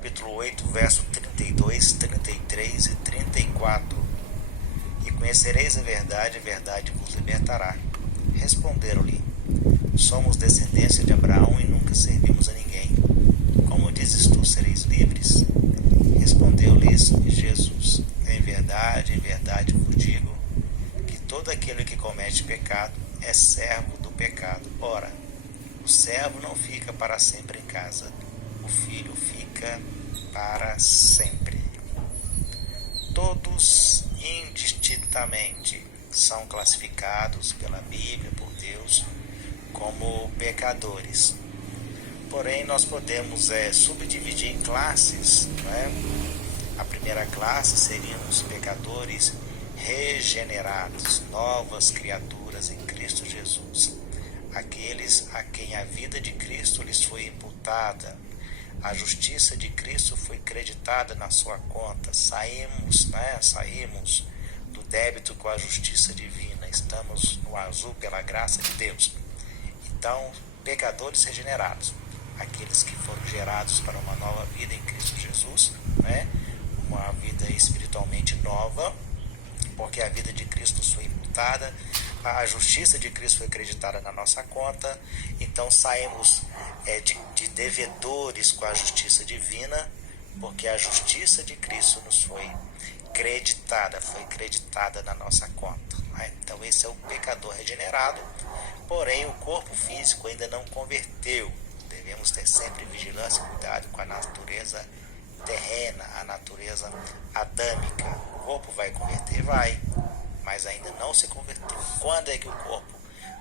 capítulo 8, verso 32, 33 e 34. E conhecereis a verdade vos libertará. Responderam-lhe: somos descendência de Abraão e nunca servimos a ninguém. Como dizes tu, sereis livres? Respondeu-lhes Jesus: em verdade vos digo, que todo aquele que comete pecado é servo do pecado. Ora, o servo não fica para sempre em casa, o filho fica para sempre. Todos indistintamente são classificados pela Bíblia, por Deus, como pecadores. Porém, nós podemos subdividir em classes, né? A primeira classe seriam os pecadores regenerados, novas criaturas em Cristo Jesus. Aqueles a quem a vida de Cristo lhes foi imputada, a justiça de Cristo foi creditada na sua conta. Saímos do débito com a justiça divina, estamos no azul pela graça de Deus. Então, pecadores regenerados, aqueles que foram gerados para uma nova vida em Cristo Jesus, né? Uma vida espiritualmente nova, porque a vida de Cristo nos foi imputada, a justiça de Cristo foi acreditada na nossa conta. Então saímos de devedores com a justiça divina, porque a justiça de Cristo nos foi creditada na nossa conta, né? Então esse é o pecador regenerado, porém o corpo físico ainda não converteu. Devemos ter sempre vigilância e cuidado com a natureza terrena, a natureza adâmica. O corpo vai converter? Vai, mas ainda não se converteu. Quando é que o corpo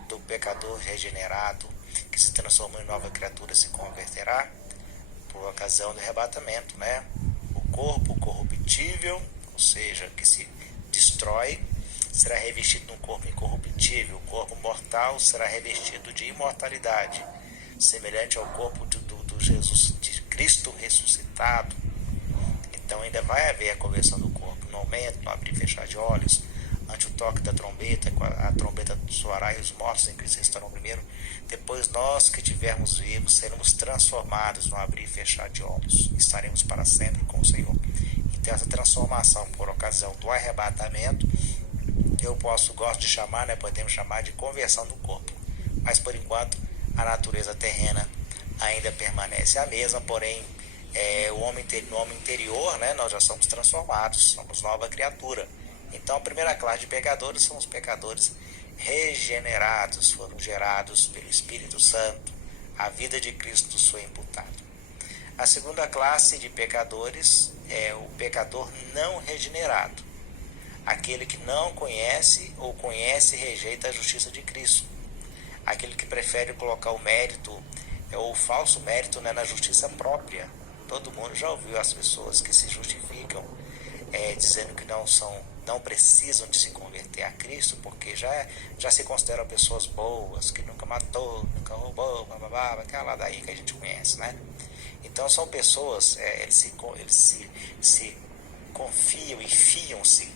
do pecador regenerado, que se transformou em nova criatura, se converterá? Por ocasião do arrebatamento, né? O corpo corruptível, ou seja, que se destrói, será revestido num corpo incorruptível. O corpo mortal será revestido de imortalidade, semelhante ao corpo do Jesus, de Cristo ressuscitado. Então ainda vai haver a conversão do corpo, no momento, no abrir e fechar de olhos, ante o toque da trombeta, a trombeta soará e os mortos em Cristo estarão primeiro. Depois nós que estivermos vivos seremos transformados no abrir e fechar de olhos, estaremos para sempre com o Senhor. Então essa transformação por ocasião do arrebatamento, gosto de chamar, podemos chamar de conversão do corpo. Mas por enquanto a natureza terrena ainda permanece a mesma, porém no homem interior, né, nós já somos transformados, somos nova criatura. Então a primeira classe de pecadores são os pecadores regenerados, foram gerados pelo Espírito Santo, a vida de Cristo foi imputada. A segunda classe de pecadores é o pecador não regenerado, aquele que não conhece ou conhece e rejeita a justiça de Cristo, aquele que prefere colocar o mérito ou o falso mérito, né, na justiça própria. Todo mundo já ouviu as pessoas que se justificam dizendo que não precisam de se converter a Cristo, porque já se consideram pessoas boas, que nunca matou, nunca roubou, aquela ladainha que a gente conhece, né? Então são pessoas, eles se confiam e fiam-se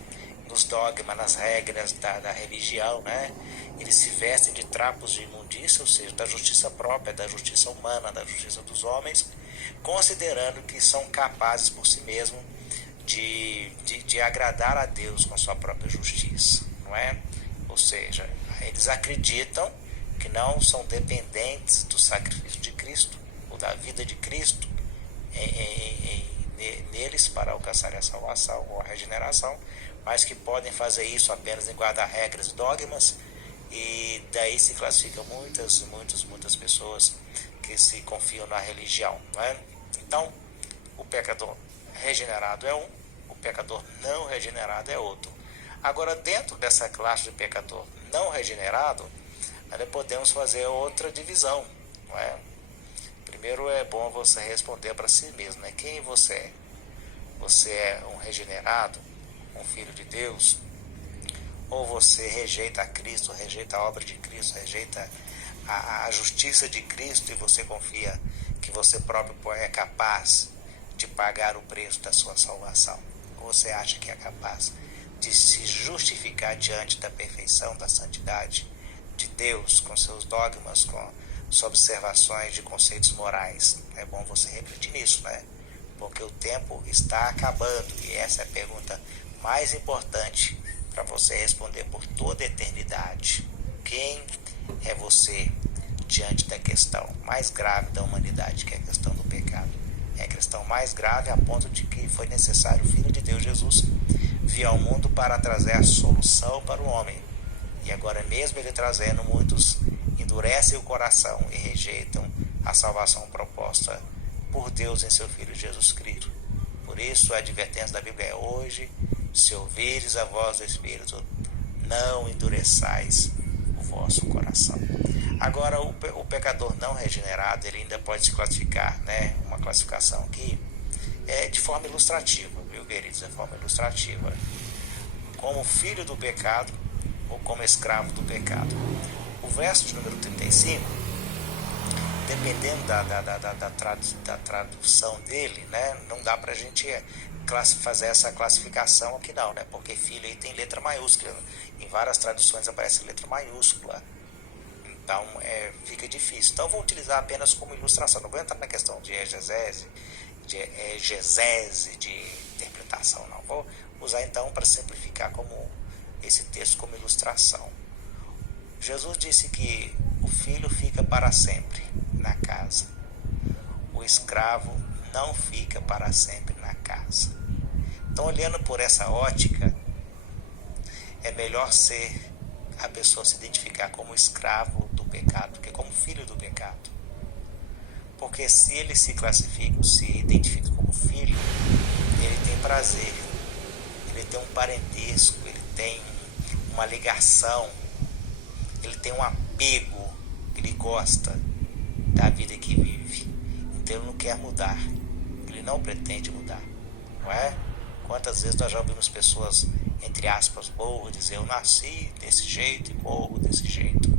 nos dogmas, nas regras da religião, né? Eles se vestem de trapos de imundícia, ou seja, da justiça própria, da justiça humana, da justiça dos homens, considerando que são capazes por si mesmos de agradar a Deus com a sua própria justiça, não é? Ou seja, eles acreditam que não são dependentes do sacrifício de Cristo ou da vida de Cristo neles para alcançar a salvação ou a regeneração, mas que podem fazer isso apenas em guardar regras e dogmas, e daí se classificam muitas pessoas que se confiam na religião, não é? Então, o pecador regenerado é um, o pecador não regenerado é outro. Agora, dentro dessa classe de pecador não regenerado, nós podemos fazer outra divisão, não é? Primeiro é bom você responder para si mesmo, né? Quem você é? Você é um regenerado, um filho de Deus? Ou você rejeita a Cristo, rejeita a obra de Cristo, rejeita a justiça de Cristo, e você confia que você próprio é capaz de pagar o preço da sua salvação? Ou você acha que é capaz de se justificar diante da perfeição, da santidade de Deus, com seus dogmas, com suas observações de conceitos morais? É bom você refletir nisso, né? porque o tempo está acabando e essa é a pergunta mais importante para você responder por toda a eternidade. Quem é você diante da questão mais grave da humanidade, que é a questão do pecado? É a questão mais grave a ponto de que foi necessário o Filho de Deus, Jesus, vir ao mundo para trazer a solução para o homem. E agora mesmo ele trazendo, muitos endurecem o coração e rejeitam a salvação proposta por Deus em seu Filho Jesus Cristo. Por isso a advertência da Bíblia é hoje: se ouvires a voz do Espírito, não endureçais o vosso coração. Agora o pecador não regenerado, ele ainda pode se classificar, né? Uma classificação que é de forma ilustrativa, viu, queridos? De forma ilustrativa, como filho do pecado ou como escravo do pecado. O verso de número 35, dependendo da tradução dele, né, não dá para a gente fazer essa classificação aqui não, né, porque filho aí tem letra maiúscula, em várias traduções aparece letra maiúscula, então fica difícil. Então vou utilizar apenas como ilustração, não vou entrar na questão de exegese, de interpretação, não. Vou usar então para simplificar como esse texto como ilustração. Jesus disse que o filho fica para sempre na casa. O escravo não fica para sempre na casa. Então, olhando por essa ótica, é melhor a pessoa se identificar como escravo do pecado do que como filho do pecado. Porque se ele se identifica como filho, ele tem prazer, ele tem um parentesco, ele tem uma ligação, ele tem um apego, ele gosta da vida que vive. Então ele não quer mudar, ele não pretende mudar, não é? Quantas vezes nós já ouvimos pessoas, entre aspas, burras, dizer: eu nasci desse jeito e morro desse jeito.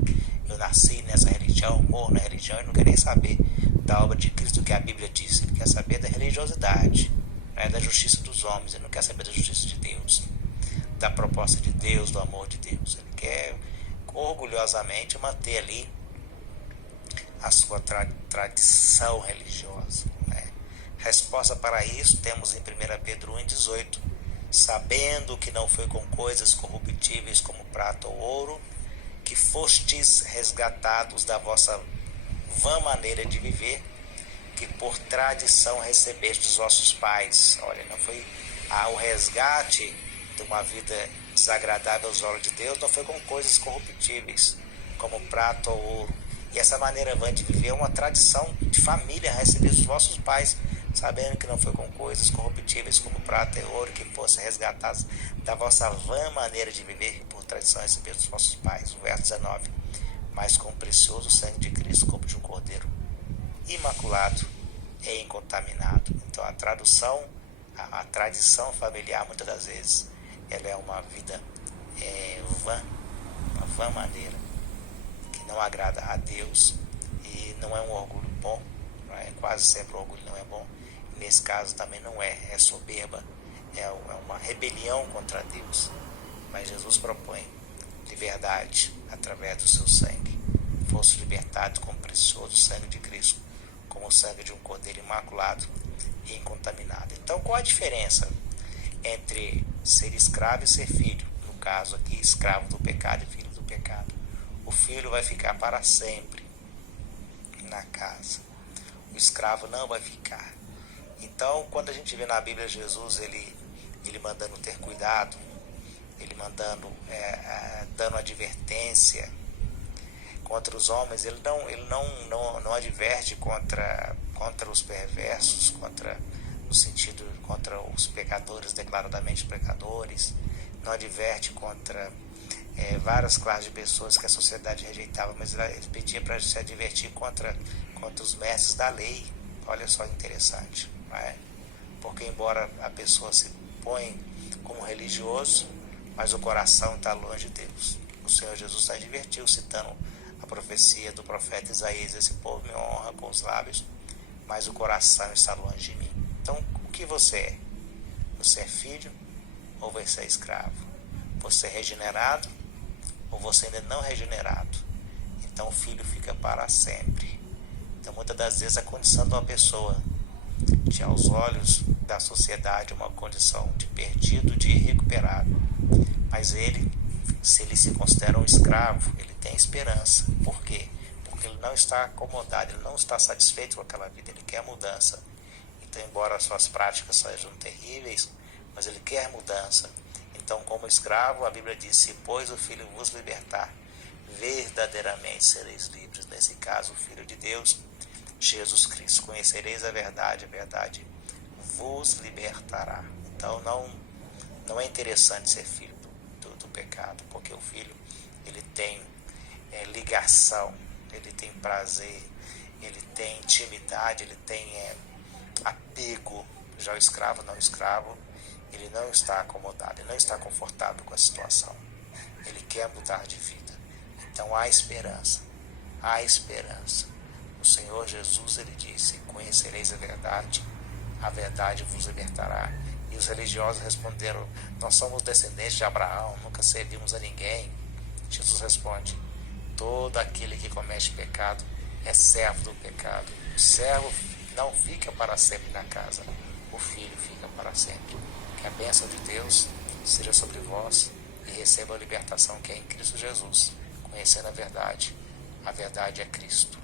Eu nasci nessa religião, morro na religião, e não quer nem saber da obra de Cristo que a Bíblia diz. Ele quer saber da religiosidade, né, da justiça dos homens, ele não quer saber da justiça de Deus, da proposta de Deus, do amor de Deus. Ele quer orgulhosamente manter ali a sua tradição religiosa, né? Resposta para isso temos em 1 Pedro 1,18: sabendo que não foi com coisas corruptíveis como prata ou ouro que fostes resgatados da vossa vã maneira de viver, que por tradição recebestes dos vossos pais. Olha, não foi o resgate de uma vida desagradável aos olhos de Deus, não foi com coisas corruptíveis como prata ou ouro. E essa maneira vã de viver é uma tradição de família receber dos vossos pais, sabendo que não foi com coisas corruptíveis como prata e ouro que fossem resgatados da vossa vã maneira de viver, que por tradição receber dos vossos pais. O verso 19: mas com o precioso sangue de Cristo, como de um cordeiro imaculado e incontaminado. Então a tradição familiar, muitas das vezes, ela é uma vida uma vã maneira, que não agrada a Deus e não é um orgulho bom, não é? Quase sempre o orgulho não é bom. Nesse caso também não é soberba, é uma rebelião contra Deus. Mas Jesus propõe liberdade através do seu sangue. Fosse libertado com o precioso sangue de Cristo, como o sangue de um cordeiro imaculado e incontaminado. Então, qual a diferença entre ser escravo e ser filho? No caso aqui, escravo do pecado e filho do pecado. O filho vai ficar para sempre na casa. O escravo não vai ficar. Então, quando a gente vê na Bíblia Jesus, ele mandando ter cuidado, ele mandando, dando advertência contra os homens, ele não adverte contra os perversos, no sentido contra os pecadores declaradamente pecadores, não adverte contra várias classes de pessoas que a sociedade rejeitava, mas ele pedia para se advertir contra os mestres da lei. Olha só, interessante, não é? Porque embora a pessoa se põe como religioso, mas o coração está longe de Deus. O Senhor Jesus advertiu, citando a profecia do profeta Isaías: esse povo me honra com os lábios, mas o coração está longe de mim. Então, o que você é? Você é filho ou você é escravo? Você é regenerado ou você ainda não é regenerado? Então, o filho fica para sempre. Então, muitas das vezes, a condição de uma pessoa tinha aos olhos da sociedade uma condição de perdido, de irrecuperável. Mas ele, se ele se considera um escravo, ele tem esperança. Por quê? Porque ele não está acomodado, ele não está satisfeito com aquela vida, ele quer mudança. Então, embora as suas práticas sejam terríveis, mas ele quer mudança. Então, como escravo, a Bíblia diz: se pois o Filho vos libertar, verdadeiramente sereis livres. Nesse caso, o Filho de Deus, Jesus Cristo. Conhecereis a verdade vos libertará. Então, não é interessante ser filho do pecado, porque o filho, ele tem ligação, ele tem prazer, ele tem intimidade, ele tem apego. Já o escravo, não, o escravo, ele não está acomodado, ele não está confortável com a situação, ele quer mudar de vida. Então há esperança, há esperança. O Senhor Jesus, ele disse: conhecereis a verdade vos libertará. E os religiosos responderam: nós somos descendentes de Abraão, nunca servimos a ninguém. Jesus responde: todo aquele que comete pecado é servo do pecado. O servo não fica para sempre na casa, o filho fica para sempre. Que a bênção de Deus seja sobre vós e receba a libertação que é em Cristo Jesus, conhecendo a verdade é Cristo.